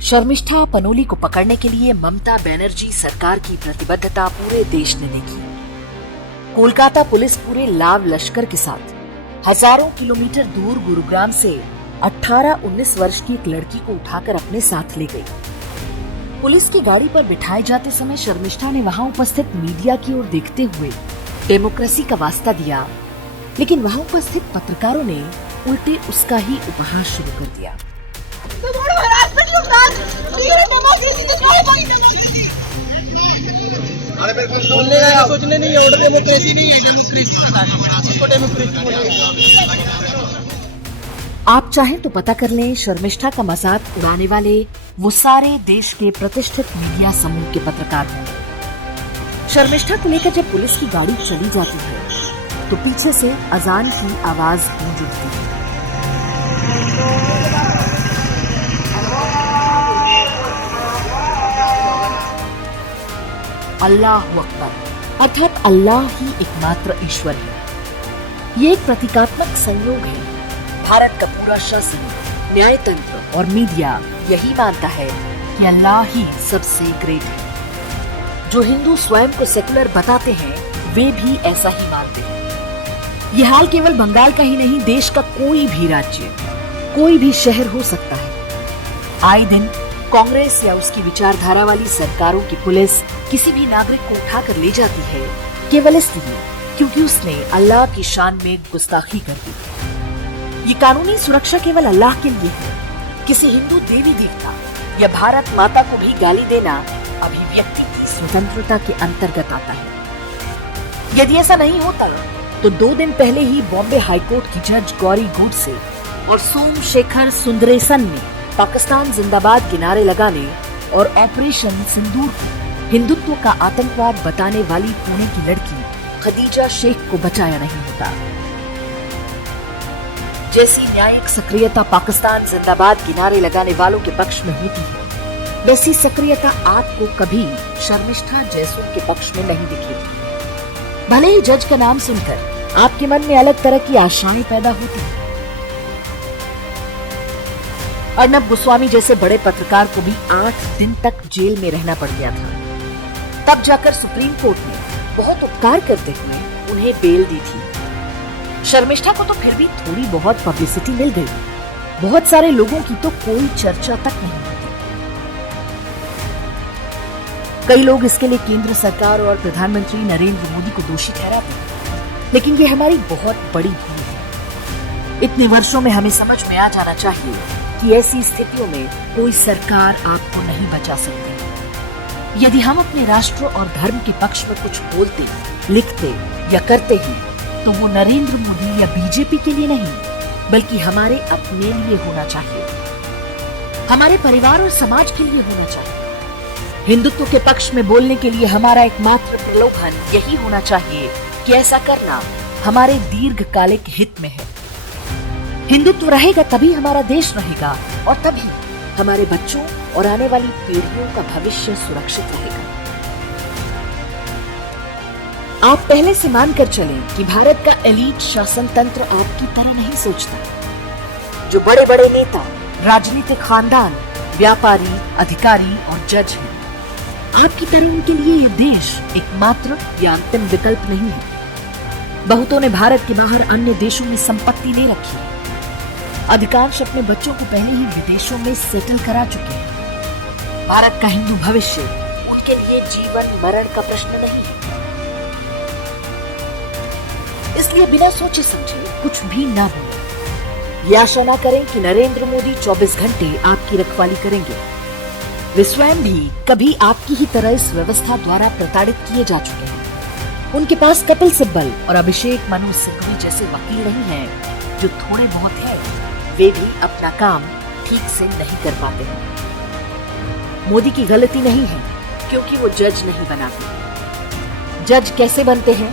शर्मिष्ठा पनोली को पकड़ने के लिए ममता बनर्जी सरकार की प्रतिबद्धता पूरे देश ने देखी। कोलकाता पुलिस पूरे लाव लश्कर के साथ हजारों किलोमीटर दूर गुरुग्राम से 18-19 वर्ष की एक लड़की को उठाकर अपने साथ ले गई। पुलिस की गाड़ी पर बिठाए जाते समय शर्मिष्ठा ने वहां उपस्थित मीडिया की ओर देखते हुए डेमोक्रेसी का वास्ता दिया, लेकिन वहां उपस्थित पत्रकारों ने उल्टे उसका ही उपहास शुरू कर दिया। सोचने नहीं है, डेमोक्रेसी नहीं है, डेमोक्रेसी। आप चाहें तो पता कर लें, शर्मिष्ठा का मजाक उड़ाने वाले वो सारे देश के प्रतिष्ठित मीडिया समूह के पत्रकार हैं। शर्मिष्ठा को लेकर जब पुलिस की गाड़ी चली जाती है तो पीछे से अजान की आवाज गूंज उठती है। अल्लाह अकबर, अर्थात अल्लाह ही एकमात्र ईश्वर है। ये एक प्रतीकात्मक संयोग है। भारत का पूरा शासन, न्यायतंत्र और मीडिया यही मानता है कि अल्लाह ही सबसे ग्रेट है। जो हिंदू स्वयं को सेकुलर बताते हैं वे भी ऐसा ही मानते हैं। यह हाल केवल बंगाल का ही नहीं, देश का कोई भी राज्य, कोई भी शहर हो सकता है। आए दिन कांग्रेस या उसकी विचारधारा वाली सरकारों की पुलिस किसी भी नागरिक को उठाकर ले जाती है केवल इसलिए क्योंकि उसने अल्लाह की शान में गुस्ताखी कर दी। ये कानूनी सुरक्षा केवल अल्लाह के लिए है। किसी हिंदू देवी देवता या भारत माता को भी गाली देना अभिव्यक्ति की स्वतंत्रता के अंतर्गत आता है। यदि ऐसा नहीं होता तो 2 दिन पहले ही बॉम्बे हाईकोर्ट की जज गौरी गोडसे और सोमशेखर सुंदरेसन ने पाकिस्तान जिंदाबाद के नारे लगाने और ऑपरेशन सिंदूर को हिंदुत्व का आतंकवाद बताने वाली पुणे की लड़की खदीजा शेख को बचाया नहीं होता। जैसी न्यायिक सक्रियता पाकिस्तान जिंदाबाद के नारे लगाने वालों के पक्ष में होती है, वैसी सक्रियता आपको कभी शर्मिष्ठा जैसों के पक्ष में नहीं दिखेगी। भले ही जज का नाम सुनकर आपके मन में अलग तरह की आशाएं पैदा होती हैं। अर्नब गोस्वामी जैसे बड़े पत्रकार को भी 8 दिन तक जेल में रहना पड़ गया था। तब जाकर सुप्रीम कोर्ट ने बहुत उपकार करते हुए उन्हें बेल दी थी। शर्मिष्ठा को तो फिर भी थोड़ी बहुत पब्लिसिटी मिल गई। बहुत सारे लोगों की तो कोई चर्चा तक नहीं होती। कई लोग इसके लिए केंद्र सरकार और प्रधानमंत्री नरेंद्र मोदी को दोषी ठहराते हैं, लेकिन ये हमारी बहुत बड़ी भूल है। इतने वर्षों में हमें समझ में आ जाना चाहिए कि ऐसी स्थितियों में कोई सरकार आपको नहीं बचा सकती। यदि हम अपने राष्ट्र और धर्म के पक्ष में कुछ बोलते, लिखते या करते हैं तो वो नरेंद्र मोदी या बीजेपी के लिए नहीं, बल्कि हमारे अपने लिए होना चाहिए, हमारे परिवार और समाज के लिए होना चाहिए। हिंदुत्व के पक्ष में बोलने के लिए हमारा एकमात्र प्रलोभन यही होना चाहिए कि ऐसा करना हमारे दीर्घकालिक हित में है। हिंदुत्व रहेगा तभी हमारा देश रहेगा और तभी हमारे बच्चों और आने वाली पीढ़ियों का भविष्य सुरक्षित रहेगा। आप पहले से मानकर चलें कि भारत का एलीट शासन तंत्र आपकी तरह नहीं सोचता। जो बड़े बड़े नेता, राजनीतिक खानदान, व्यापारी, अधिकारी और जज हैं, आपकी तरह उनके लिए यह देश एकमात्र या अंतिम विकल्प नहीं है। बहुतों ने भारत के बाहर अन्य देशों में संपत्ति ले रखी है। अधिकांश अपने बच्चों को पहले ही विदेशों में सेटल करा चुके हैं। भारत का हिंदू भविष्य उनके लिए जीवन मरण का प्रश्न नहीं है। इसलिए बिना सोचे समझे कुछ भी ना बोलें। ये आशा ना करें कि नरेंद्र मोदी 24 घंटे आपकी रखवाली करेंगे। वे स्वयं भी कभी आपकी ही तरह इस व्यवस्था द्वारा प्रताड़ित किए जा चुके हैं। उनके पास कपिल सिब्बल और अभिषेक मनु सिंघवी जैसे वकील नहीं हैं। जो थोड़े बहुत हैं, वे भी अपना काम ठीक से नहीं कर पाते हैं। मोदी की गलती नहीं है क्योंकि वो जज नहीं बनाते। जज कैसे बनते हैं?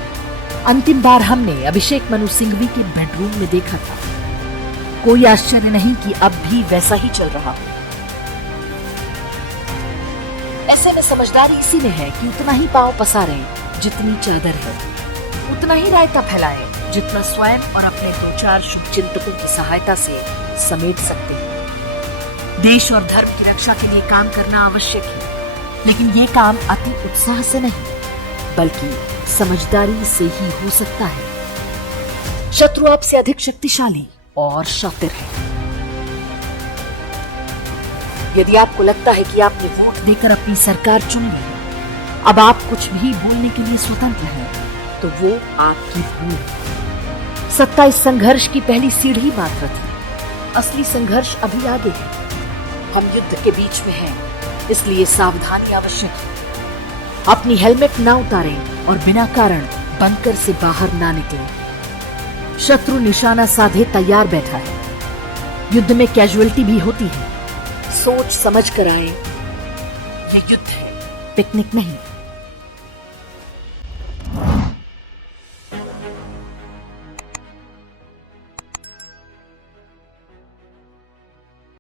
अंतिम बार हमने अभिषेक मनु सिंघवी के बेडरूम में देखा था। कोई आश्चर्य नहीं कि अब भी वैसा ही चल रहा हो। ऐसे में समझदारी इसी में है कि उतना ही पांव पसारें जितनी चादर है, उतना ही रायता फैलाएं जितना स्वयं और अपने 2-4 शुभचिंतकों की सहायता से समेट सकते हैं। देश और धर्म की रक्षा के लिए काम करना आवश्यक है, लेकिन ये काम अति उत्साह से नहीं बल्कि समझदारी से ही हो सकता है। शत्रु आपसे अधिक शक्तिशाली और शातिर है। यदि आपको लगता है कि आपने वोट देकर अपनी सरकार चुन ली है, अब आप कुछ भी बोलने के लिए स्वतंत्र हैं, तो वो आपकी भूल है। सत्ता इस संघर्ष की पहली सीढ़ी मात्र थी। असली संघर्ष अभी आगे है। हम युद्ध के बीच में हैं, इसलिए सावधानी आवश्यक है। अपनी हेलमेट ना उतारें और बिना कारण बंकर से बाहर ना निकलें। शत्रु निशाना साधे तैयार बैठा है। युद्ध में कैजुअलिटी भी होती है। सोच समझ कर आए। ये युद्ध है, पिकनिक नहीं।